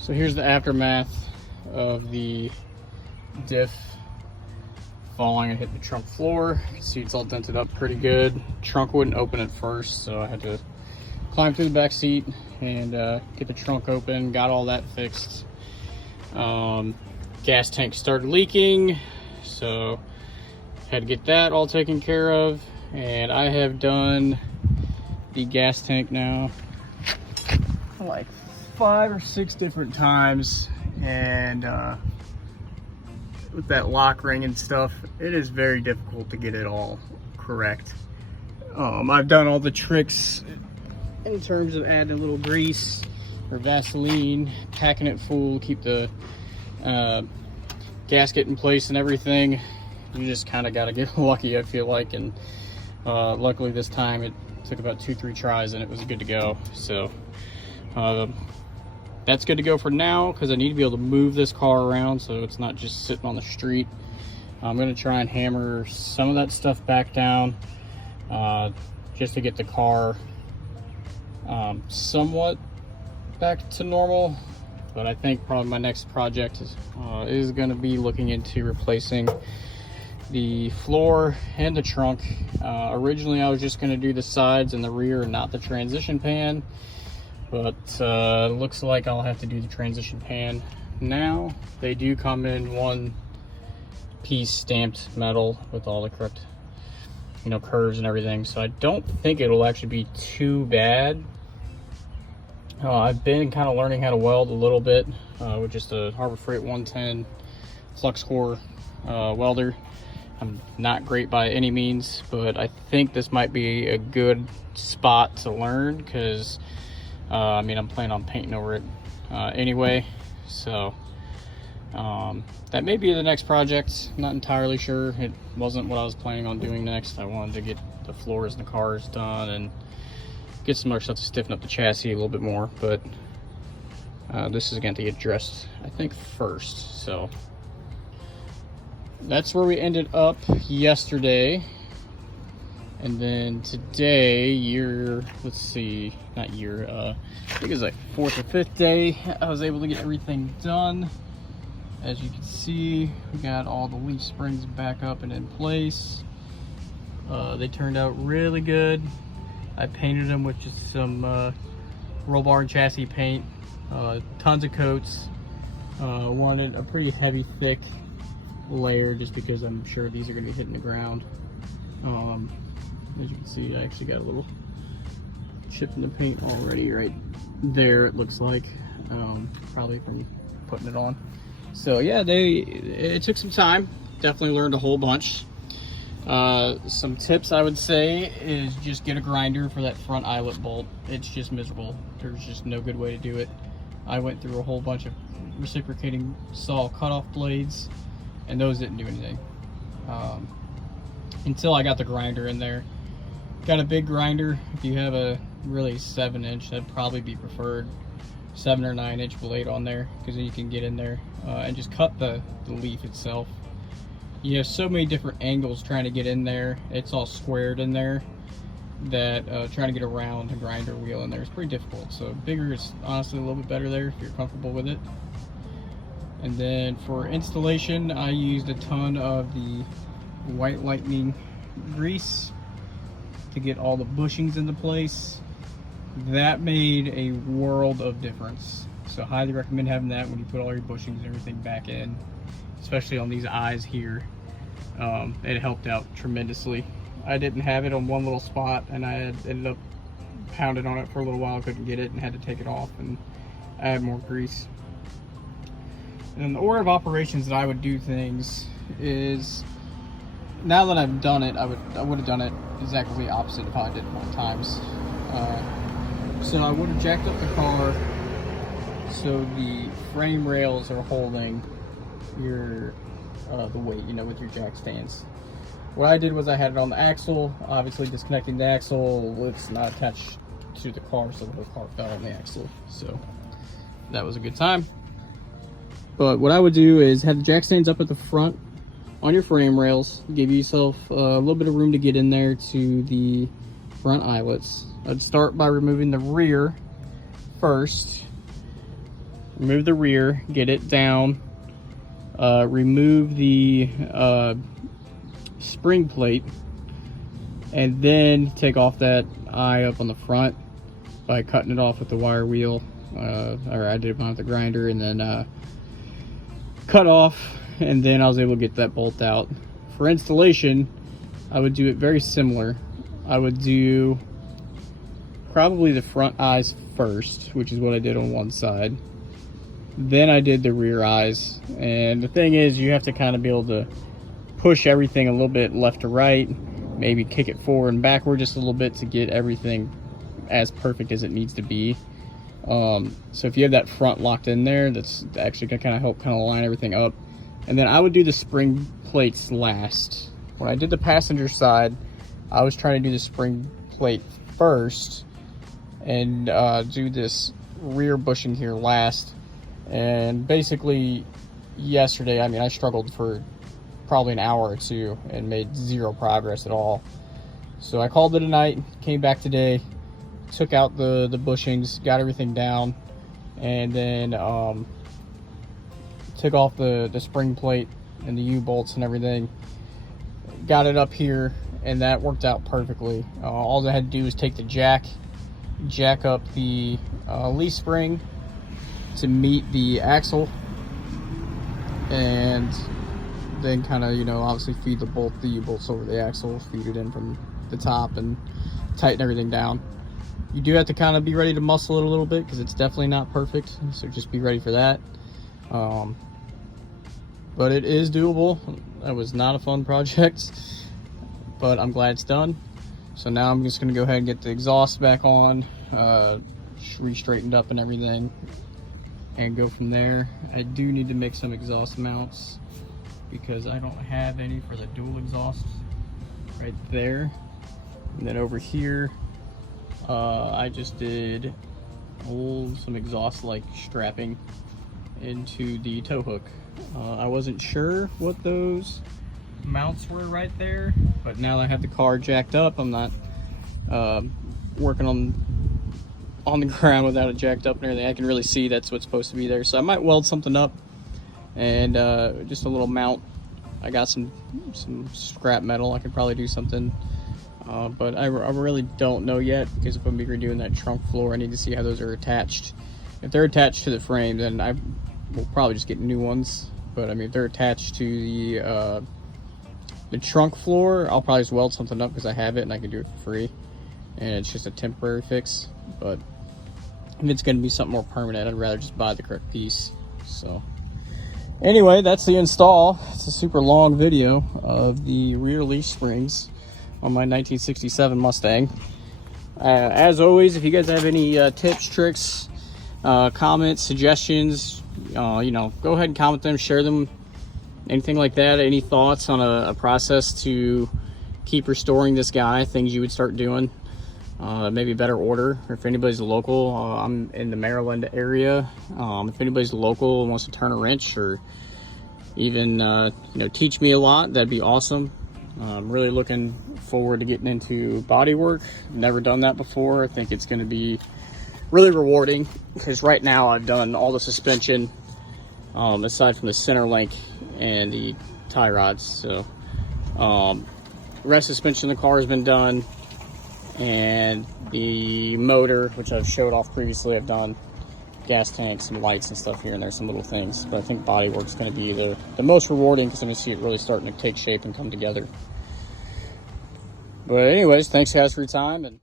So here's the aftermath of the diff falling and hitting the trunk floor. You can see it's all dented up pretty good. Trunk wouldn't open at first, so I had to climb through the back seat and get the trunk open, got all that fixed. Gas tank started leaking, so had to get that all taken care of. And I have done the gas tank now like 5 or 6 different times, and with that lock ring and stuff, it is very difficult to get it all correct. I've done all the tricks in terms of adding a little grease or Vaseline, packing it full, keep the gasket in place and everything. You just kind of got to get lucky, I feel like, and luckily this time it took about 2-3 tries and it was good to go. So that's good to go for now, because I need to be able to move this car around so it's not just sitting on the street. I'm going to try and hammer some of that stuff back down just to get the car somewhat back to normal. But I think probably my next project is going to be looking into replacing the floor and the trunk. Originally I was just going to do the sides and the rear and not the transition pan, but looks like I'll have to do the transition pan now. They do come in one piece stamped metal with all the correct, you know, curves and everything, so I don't think it'll actually be too bad. I've been kind of learning how to weld a little bit with just a Harbor Freight 110 flux core welder. I'm not great by any means, but I think this might be a good spot to learn, because I mean, I'm planning on painting over it anyway, so that may be the next project. I'm not entirely sure. It wasn't what I was planning on doing next. I wanted to get the floors and the cars done and get some other stuff to stiffen up the chassis a little bit more, but this is going to get addressed, I think, first. So that's where we ended up yesterday. And then today, let's see, I think it's like 4th or 5th day, I was able to get everything done. As you can see, we got all the leaf springs back up and in place. They turned out really good. I painted them with just some roll bar and chassis paint, tons of coats. Wanted a pretty heavy, thick layer just because I'm sure these are going to be hitting the ground. As you can see, I actually got a little chip in the paint already right there, it looks like, probably from putting it on. So yeah, it took some time. Definitely learned a whole bunch. Some tips I would say is just get a grinder for that front eyelet bolt. It's just miserable. There's just no good way to do it. I went through a whole bunch of reciprocating saw cutoff blades, and those didn't do anything until I got the grinder in there. Got a big grinder. If you have a really 7-inch, that'd probably be preferred. 7 or 9-inch blade on there, because then you can get in there and just cut the leaf itself. You have so many different angles trying to get in there. It's all squared in there that trying to get around a grinder wheel in there is pretty difficult. So bigger is honestly a little bit better there if you're comfortable with it. And then for installation, I used a ton of the White Lightning grease to get all the bushings into place. That made a world of difference. So highly recommend having that when you put all your bushings and everything back in, especially on these eyes here. It helped out tremendously. I didn't have it on one little spot, and I had ended up pounding on it for a little while, couldn't get it, and had to take it off and add more grease. And then the order of operations that I would do things is, now that I've done it, I would have done it exactly the opposite of how I did it more times. So I would have jacked up the car so the frame rails are holding your the weight, you know, with your jack stands. What I did was I had it on the axle, obviously disconnecting the axle. It's not attached to the car, so the car fell on the axle. So that was a good time. But what I would do is have the jack stands up at the front on your frame rails, give yourself a little bit of room to get in there to the front eyelets. I'd start by removing the rear first, remove the rear, get it down, remove the spring plate, and then take off that eye up on the front by cutting it off with the wire wheel. Or I did it with the grinder, and then cut off, and then I was able to get that bolt out. For installation, I would do it very similar. I would do probably the front eyes first, which is what I did on one side. Then I did the rear eyes, and the thing is, you have to kind of be able to push everything a little bit left to right, maybe kick it forward and backward just a little bit to get everything as perfect as it needs to be. So if you have that front locked in there, that's actually gonna kind of help line everything up. And then I would do the spring plates last. When I did the passenger side, I was trying to do the spring plate first and do this rear bushing here last. And basically yesterday, I mean, I struggled for probably an hour or two and made zero progress at all. So I called it a night, came back today, took out the bushings, got everything down, and then took off the spring plate and the U-bolts and everything. Got it up here, and that worked out perfectly. All I had to do was take the jack up the leaf spring to meet the axle, and then kind of, obviously feed the U-bolts over the axle, feed it in from the top, and tighten everything down. You do have to kind of be ready to muscle it a little bit because it's definitely not perfect, so just be ready for that. But it is doable. That was not a fun project, but I'm glad it's done. So now I'm just going to go ahead and get the exhaust back on, re-straightened up and everything, and go from there. I do need to make some exhaust mounts because I don't have any for the dual exhaust right there. And then over here, I just did some exhaust-like strapping into the tow hook. I wasn't sure what those mounts were right there, but now that I have the car jacked up, I'm not working on the ground without it jacked up and everything. I can really see that's what's supposed to be there. So I might weld something up and just a little mount. I got some scrap metal. I could probably do something. But I really don't know yet, because if I'm going to be redoing that trunk floor, I need to see how those are attached. If they're attached to the frame, then I will probably just get new ones. But I mean, if they're attached to the trunk floor, I'll probably just weld something up because I have it and I can do it for free. And it's just a temporary fix. But if it's going to be something more permanent, I'd rather just buy the correct piece. So anyway, that's the install. It's a super long video of the rear leaf springs on my 1967 Mustang. As always, if you guys have any tips, tricks, comments, suggestions, go ahead and comment them, share them, anything like that. Any thoughts on a process to keep restoring this guy, things you would start doing, maybe better order. Or if anybody's local, I'm in the Maryland area. If anybody's local and wants to turn a wrench or even teach me a lot, that'd be awesome. I'm really looking forward to getting into body work. Never done that before. I think it's going to be really rewarding because right now I've done all the suspension aside from the center link and the tie rods. So rest suspension of the car has been done, and the motor, which I've showed off previously, I've done gas tanks, some lights and stuff here and there, some little things. But I think body work's going to be the most rewarding because I'm going to see it really starting to take shape and come together. But anyways, thanks guys for your time. And